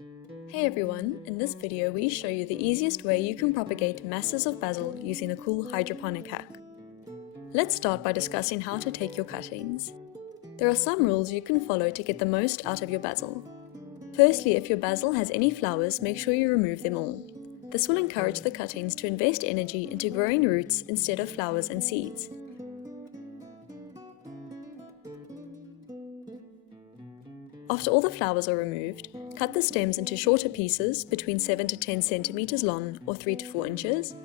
Hey everyone, in this video we show you the easiest way you can propagate masses of basil using a cool hydroponic hack. Let's start by discussing how to take your cuttings. There are some rules you can follow to get the most out of your basil. Firstly, if your basil has any flowers, make sure you remove them all. This will encourage the cuttings to invest energy into growing roots instead of flowers and seeds. After all the flowers are removed, cut the stems into shorter pieces between 7 to 10 centimeters long or 3 to 4 inches.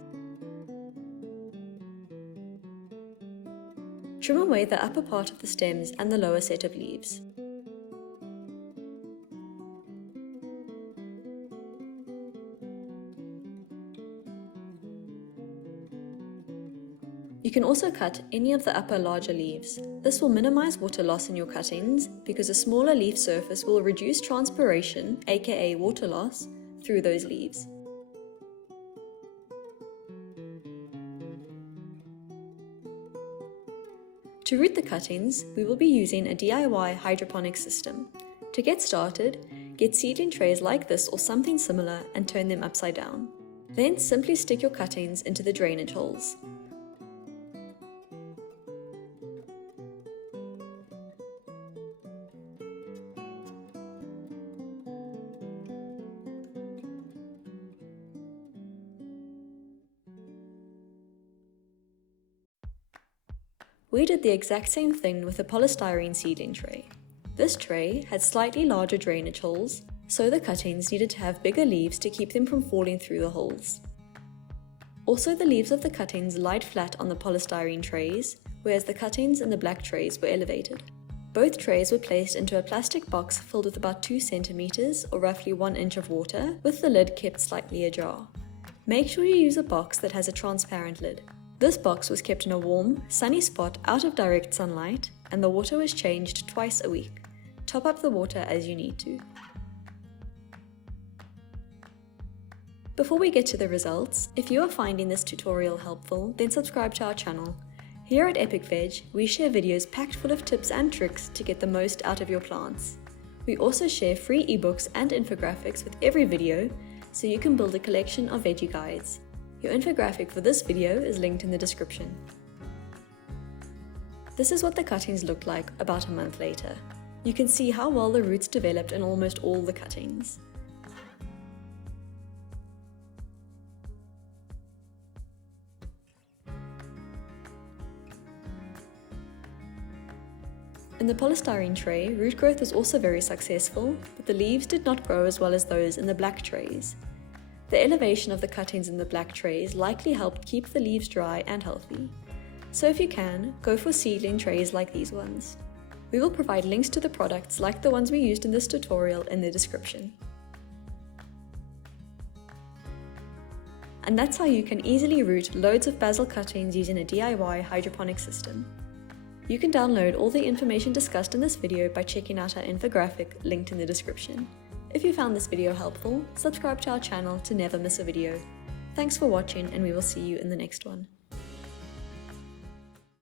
Trim away the upper part of the stems and the lower set of leaves. You can also cut any of the upper larger leaves. This will minimize water loss in your cuttings because a smaller leaf surface will reduce transpiration, aka water loss, through those leaves. To root the cuttings, we will be using a DIY hydroponic system. To get started, get seedling trays like this or something similar and turn them upside down. Then simply stick your cuttings into the drainage holes. We did the exact same thing with a polystyrene seedling tray. This tray had slightly larger drainage holes, so the cuttings needed to have bigger leaves to keep them from falling through the holes. Also, the leaves of the cuttings lied flat on the polystyrene trays, whereas the cuttings in the black trays were elevated. Both trays were placed into a plastic box filled with about 2 centimeters or roughly 1 inch of water, with the lid kept slightly ajar. Make sure you use a box that has a transparent lid. This box was kept in a warm, sunny spot out of direct sunlight, and the water was changed twice a week. Top up the water as you need to. Before we get to the results, if you are finding this tutorial helpful, then subscribe to our channel. Here at Epic Veg, we share videos packed full of tips and tricks to get the most out of your plants. We also share free ebooks and infographics with every video, so you can build a collection of veggie guides. Your infographic for this video is linked in the description. This is what the cuttings looked like about a month later. You can see how well the roots developed in almost all the cuttings. In the polystyrene tray, root growth was also very successful, but the leaves did not grow as well as those in the black trays. The elevation of the cuttings in the black trays likely helped keep the leaves dry and healthy. So if you can, go for seedling trays like these ones. We will provide links to the products like the ones we used in this tutorial in the description. And that's how you can easily root loads of basil cuttings using a DIY hydroponic system. You can download all the information discussed in this video by checking out our infographic linked in the description. If you found this video helpful, subscribe to our channel to never miss a video. Thanks for watching, and we will see you in the next one.